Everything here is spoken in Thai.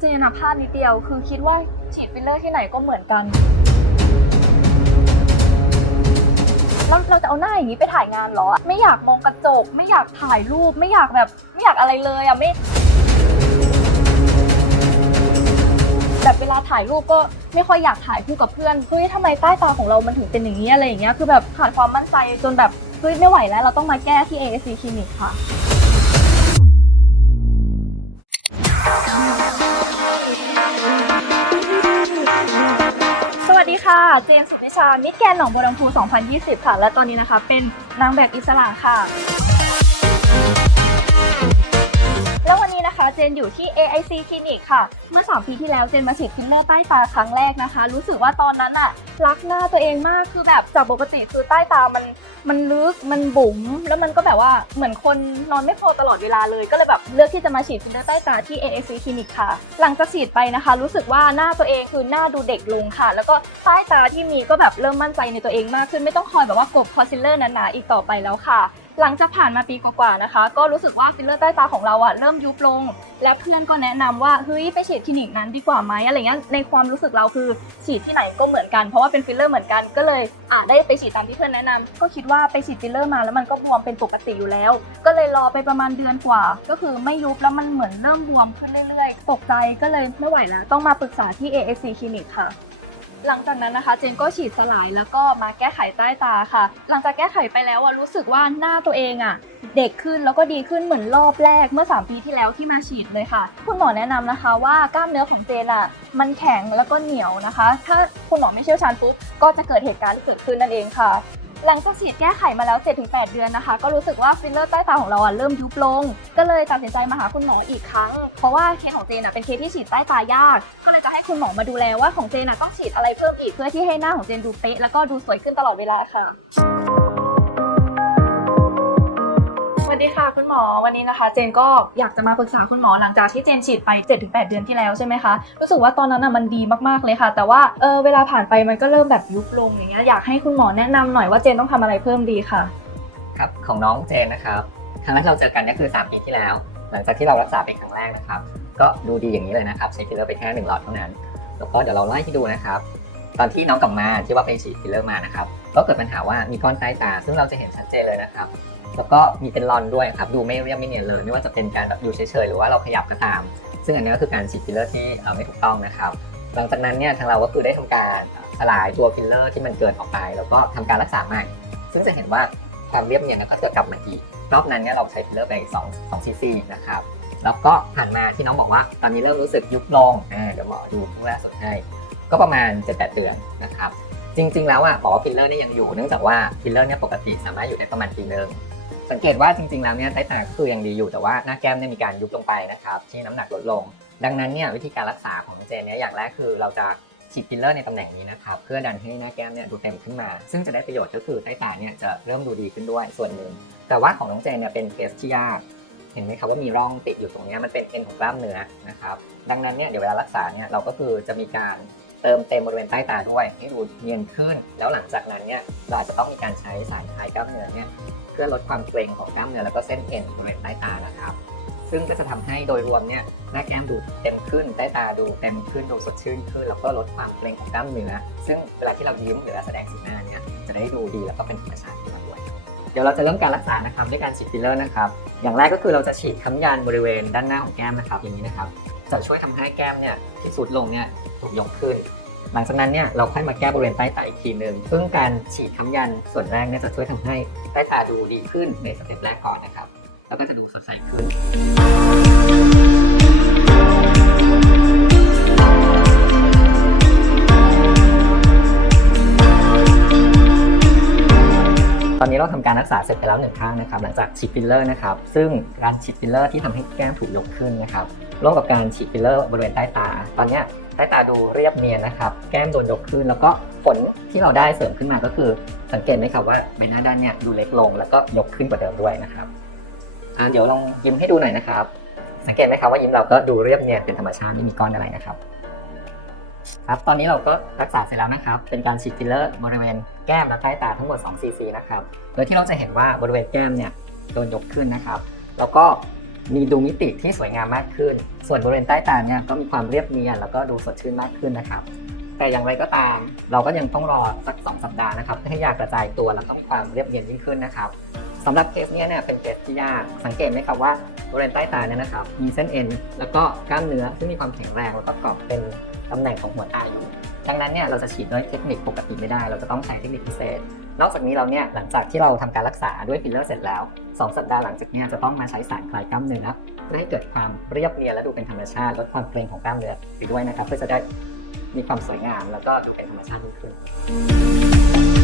เจนอะพลาดนิดเดียว คือคิดว่าฉีดฟิลเลอร์ที่ไหนก็เหมือนกันแล้วเราจะเอาหน้าอย่างนี้ไปถ่ายงานเหรอ ไม่อยากมองกระจก ไม่อยากถ่ายรูป ไม่อยากแบบ ไม่อยากอะไรเลยอะไม่ แบบเวลาถ่ายรูปก็ไม่ค่อยอยากถ่ายคู่กับเพื่อน เฮ้ยทำไมใต้ตาของเรามันถึงเป็นอย่างนี้อะไรอย่างเงี้ย คือแบบขาดความมั่นใจจนแบบเฮ้ยไม่ไหวแล้ว เราต้องมาแก้ที่ AAC Clinic ค่ะ เจนสุพิชา มิตรแกนหนองบัวลำพู 2020 ค่ะ และตอนนี้นะคะ เป็นนางแบบอิสระค่ะ เจนอยู่ที่ AIC Clinic ค่ะ เมื่อ 2 ปีที่แล้วเจนมาฉีดฟิลเลอร์ใต้ตาครั้งแรกนะคะ รู้สึกว่าตอนนั้นอะรักหน้าตัวเองมากคือแบบจากปกติคือใต้ตามันมันลึกมันบุ๋มแล้วมันก็แบบว่าเหมือนคนนอนไม่พอตลอดเวลาเลย ก็เลยแบบเลือกที่จะมาฉีดฟิลเลอร์ใต้ตาที่ AIC Clinic ค่ะ หลังจากฉีดไปนะคะ รู้สึกว่าหน้าตัวเองคือหน้าดูเด็กลงค่ะ แล้วก็ใต้ตาที่มีก็แบบเริ่มมั่นใจในตัวเองมากขึ้นไม่ต้องคอยแบบว่ากบคอนซีลเลอร์หนาๆอีกต่อไปแล้วค่ะ หลังจากผ่านมาปีกว่าๆนะคะ ก็รู้สึกว่าฟิลเลอร์ใต้ตาของเราอะเริ่มยุบลง และเพื่อนก็แนะนำว่าเฮ้ยไปฉีดคลินิกนั้นดีกว่าไหมอะไรเงี้ยในความรู้สึกเราคือฉีดที่ไหนก็เหมือนกันเพราะว่าเป็นฟิลเลอร์เหมือนกันก็เลยอะได้ไปฉีดตามที่เพื่อนแนะนำก็คิดว่าไปฉีดฟิลเลอร์มาแล้วมันก็บวมเป็นปกติอยู่แล้ว ก็เลยรอไปประมาณเดือนกว่า ก็คือไม่ยุบแล้วมันเหมือนเริ่มบวมขึ้นเรื่อยๆ ตกใจก็เลยไม่ไหวแล้วต้องมาปรึกษาที่ ASC คลินิกค่ะ หลังจากนั้นนะคะ เจนก็ฉีดสลายแล้วก็มาแก้ไขใต้ตาค่ะ หลังจากแก้ไขไปแล้วอะรู้สึกว่าหน้าตัวเองอะเด็กขึ้นแล้วก็ดีขึ้นเหมือนรอบแรกเมื่อ 3 ปีที่แล้วที่มาฉีดเลยค่ะ คุณหมอแนะนำนะคะ ว่ากล้ามเนื้อของเจนอะมันแข็งแล้วก็เหนียวนะคะ ถ้าคุณหมอไม่เชี่ยวชาญปุ๊บก็จะเกิดเหตุการณ์ที่เกิดขึ้นนั่นเองค่ะ หลังจากฉีดแก้ไขมาแล้ว 7-8 เดือนนะคะ ก็รู้สึกว่าฟิลเลอร์ใต้ตาของเราอะเริ่มยุบลง ก็เลยตัดสินใจมาหาคุณหมออีกครั้ง เพราะว่าเคสของเจนอะเป็นเคสที่ฉีดใต้ตายาก ก็เลยจะให้คุณหมอมาดูแลว่าของเจนอะต้องฉีดอะไรเพิ่มอีกเพื่อที่ให้หน้าของเจนดูเป๊ะแล้วก็ดูสวยขึ้นตลอดเวลาค่ะ สวัสดีค่ะคุณหมอวันนี้นะคะ เจนก็อยากจะมาปรึกษาคุณหมอหลังจากที่เจนฉีดไป 7-8 เดือนที่แล้วใช่ไหมคะ รู้สึกว่าตอนนั้นอะมันดีมากๆเลยค่ะ แต่ว่าเออเวลาผ่านไปมันก็เริ่มแบบยุบลงอย่างเงี้ยอยากให้คุณหมอแนะนำหน่อยว่าเจนต้องทำอะไรเพิ่มดีค่ะ ครับของน้องเจนนะครับครั้งแรกเราเจอกันนี่คือ 3 ปีที่แล้ว หลังจากที่เรารักษาเป็นครั้งแรกนะครับ ก็ดูดีอย่างนี้เลยนะครับใช้ฟิลเลอร์ไปแค่หนึ่งหลอดเท่านั้นแล้วก็เดี๋ยวเราไล่ให้ดูนะครับ ตอนที่น้องกลับมาที่ว่าเป็นฉีดฟิลเลอร์มานะครับ ก็เกิดปัญหาว่ามีก้อนใต้ตา ซึ่งเราจะเห็นชัดเจนเลยนะครับ แล้วก็มีเป็นรอนด้วยครับ ดูไม่เรียบไม่เนียนเลย ไม่ว่าจะเป็นการแบบอยู่เฉยๆ หรือว่าเราขยับก็ตาม ซึ่งอันนี้ก็คือการฉีดฟิลเลอร์ที่ไม่ถูกต้องนะครับ หลังจากนั้นเนี่ยทางเราก็คือได้ทำการสลายตัวฟิลเลอร์ที่มันเกินออกไป แล้วก็ทำการรักษาใหม่ ซึ่งจะเห็นว่าความเรียบเนียนแล้วก็จะกลับมาอีก รอบนั้นเนี่ยเราใช้ฟิลเลอร์ไป2 2ซีซีนะครับ แล้วก็ผ่านมาที่น้องบอกว่าตอนนี้เริ่มรู้สึกยุบลง อ่าเดี๋ยวหมอดูข้างล่าสุดให้ ก็ประมาณ7-8เดือนนะครับ จริง ๆ แล้วอะบอกว่าฟิลเลอร์เนี่ยยังอยู่เนื่องจากว่าฟิลเลอร์เนี่ยปกติสามารถอยู่ได้ประมาณปีนึงสังเกตว่าจริง ๆ แล้วเนี่ยใต้ตาคือยังดีอยู่แต่ว่าหน้าแก้มเนี่ยมีการยุบลงไปนะครับที่น้ำหนักลดลง ดังนั้นเนี่ยวิธีการรักษาของเจนเนี่ยอย่างแรกคือเราจะฉีดฟิลเลอร์ในตำแหน่งนี้นะครับเพื่อดันให้หน้าแก้มเนี่ยดูเต็มขึ้นมา ซึ่งจะได้ประโยชน์ก็คือใต้ตาเนี่ยจะเริ่มดูดีขึ้นด้วยส่วนหนึ่งแต่ว่าของน้องเจนเนี่ยเป็นเคสที่ยากเห็นไหมครับว่ามีร่องติดอยู่ตรงนี้มันเป็นเอ็นของกล้ามเนื้อนะครับดังนั้นเนี่ยเดี๋ยวเวลารักษาเนี่ยเราก็คือจะมีการ เติมเต็มบริเวณใต้ตาด้วยให้ดูเนียนขึ้น แล้วหลังจากนั้นเนี่ยเราอาจจะต้องมีการใช้สายคลายกล้ามเนื้อเนี่ยเพื่อลดความเกร็งของกล้ามเนื้อแล้วก็เส้นเอ็นบริเวณใต้ตานะครับ ซึ่งก็จะทำให้โดยรวมเนี่ยหน้าแก้มดูเต็มขึ้นใต้ตาดูเต็มขึ้นดูสดชื่นขึ้น แล้วก็ลดความเกร็งของกล้ามเนื้อซึ่งเวลาที่เรายิ้มหรือแสดงสีหน้าเนี่ยจะได้ดูดีแล้วก็เป็นธรรมชาติด้วย เดี๋ยวเราจะเริ่มการรักษานะครับด้วยการฉีดฟิลเลอร์นะครับ อย่างแรกก็คือเราจะฉีดค้ำยันบริเวณด้านหน้าของแก้มนะครับอย่างนี้นะครับ จะช่วยทำให้แก้มเนี่ยที่สุดลงเนี่ยถูกยกขึ้น หลังจากนั้นเนี่ยเราค่อยมาแก้บริเวณใต้ตาอีกทีหนึ่งซึ่งการฉีดค้ำยันส่วนแรกเนี่ยจะช่วยทำให้ใต้ตาดูดีขึ้นในสเต็ปแรกก่อนนะครับ แล้วก็จะดูสดใสขึ้น อนนี้เราทำการรักษาเสร็จไปแล้วหนึ่งครั้งนะครับหลังจากฉีดฟิลเลอร์นะครับซึ่งการฉีดฟิลเลอร์ที่ทำให้แก้มถูกยกขึ้นนะครับร่วมกับการฉีดฟิลเลอร์บริเวณใต้ตา ตอนนี้ใต้ตาดูเรียบเนียนนะครับ แก้มโดนยกขึ้น แล้วก็ผลที่เราได้เสริมขึ้นมาก็คือ สังเกตไหมครับว่าใบหน้าด้านเนี้ยดูเล็กลง แล้วก็ยกขึ้นกว่าเดิมด้วยนะครับเดี๋ยวลองยิ้มให้ดูหน่อยนะครับ สังเกตไหมครับว่ายิ้มเราก็ดูเรียบเนียนเป็นธรรมชาติไม่มีก้อนอะไรนะครับ ครับ ตอนนี้เราก็รักษาเสร็จแล้วนะครับ เป็นการฉีดฟิลเลอร์บริเวณแก้มและใต้ตาทั้งหมด2 cc นะครับ โดยที่เราจะเห็นว่าบริเวณแก้มเนี่ยโดนยกขึ้นนะครับ แล้วก็มีดูมิติที่สวยงามมากขึ้น ส่วนบริเวณใต้ตาเนี่ยก็มีความเรียบเนียนแล้วก็ดูสดชื่นมากขึ้นนะครับ แต่อย่างไรก็ตาม เราก็ยังต้องรอสักสองสัปดาห์นะครับเพื่อให้ยากระจายตัวแล้วก็มีความเรียบเนียนยิ่งขึ้นนะครับ สำหรับเคสเนี้ยเนี่ยเป็นเคสที่ยากสังเกตไหมครับว่าบริเวณใต้ตาเนี่ยนะครับมีเส้นเอ็นแล้วก็กล้ามเนื้อซึ่งมีความแข็งแรงแล้วก็เกาะเป็นตำแหน่งของหัวตาอยู่ดังนั้นเนี่ยเราจะฉีดด้วยเทคนิคปกติไม่ได้ เราจะต้องใช้เทคนิคพิเศษ นอกจากนี้เราเนี่ยหลังจากที่เราทำการรักษาด้วยฟิลเลอร์เสร็จแล้ว 2 สัปดาห์หลังจากนี้จะต้องมาใช้สารคลายกล้ามเนื้อเพื่อให้เกิดความเรียบเนียนและดูเป็นธรรมชาติลดความเกร็งของกล้ามเนื้อไปด้วยนะครับเพื่อจะได้มีความสวยงาม แล้วก็ดูเป็นธรรมชาติมากขึ้น